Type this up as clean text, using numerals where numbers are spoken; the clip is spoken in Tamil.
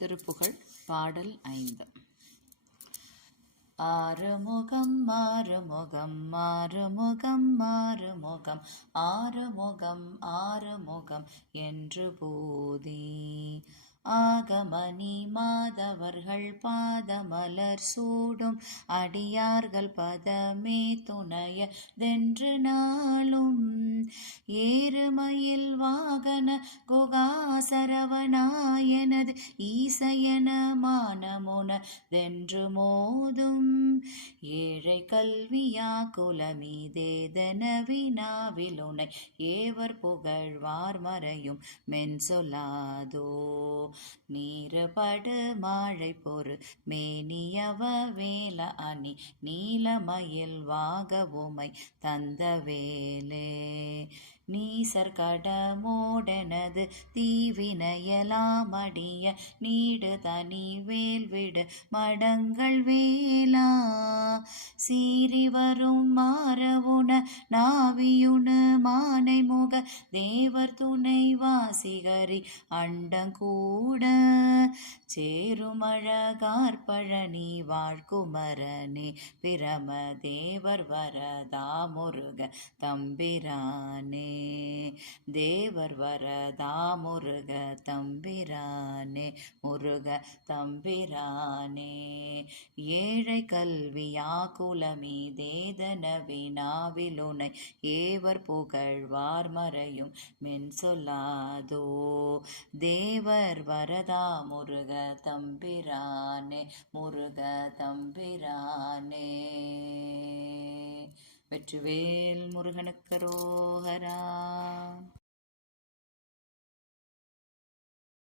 திருப்புகழ் பாடல் 5. ஆறுமுகம் ஆறுமுகம் ஆறுமுகம் ஆறுமுகம் ஆறுமுகம் ஆறுமுகம் என்று போதி ஆகமணி மாதவர்கள் பாதமலர் சூடும் அடியார்கள் பதமே துணையதென்று நாளும் ஏறுமயில் வாகன குகாசரவனாயனது ஈசையன மானமுனதென்று மோதும் ஏழை கல்வியா குலமீதேதன வினாவிலுனை ஏவர் புகழ்வார் மறையும் மென் சொல்லாதோ நீருபடு மாழை பொறு மேனியவ வேல அணி நீலமயில் வாகவுமை தந்த வேலே நீசர் கடமோடனது தீவினையலாம் அடிய நீடு தனி வேல்விடு மடங்கள் வேலா சீறி வரும் மாறவுண நாவியுணு மானை முக தேவர் துணை வாசிகரி அண்டங்கூட சேருமழகார் பழனி வாழ்குமரனே பிரம தேவர் வரதா முருக தம்பிரானே தேவர் வரதா முருக தம்பிரானே முருக தம்பிரானே ஏழை கல்வியா குலமீதேதன வினாவிலுனை ஏவர் புகழ்வார் மறையும் மென் சொல்லாதோ தேவர் வரதா முருக தம்பிரானே முருக தம்பிரானே. வெற்றிவேல் முருகனுக்கு ரோஹரா.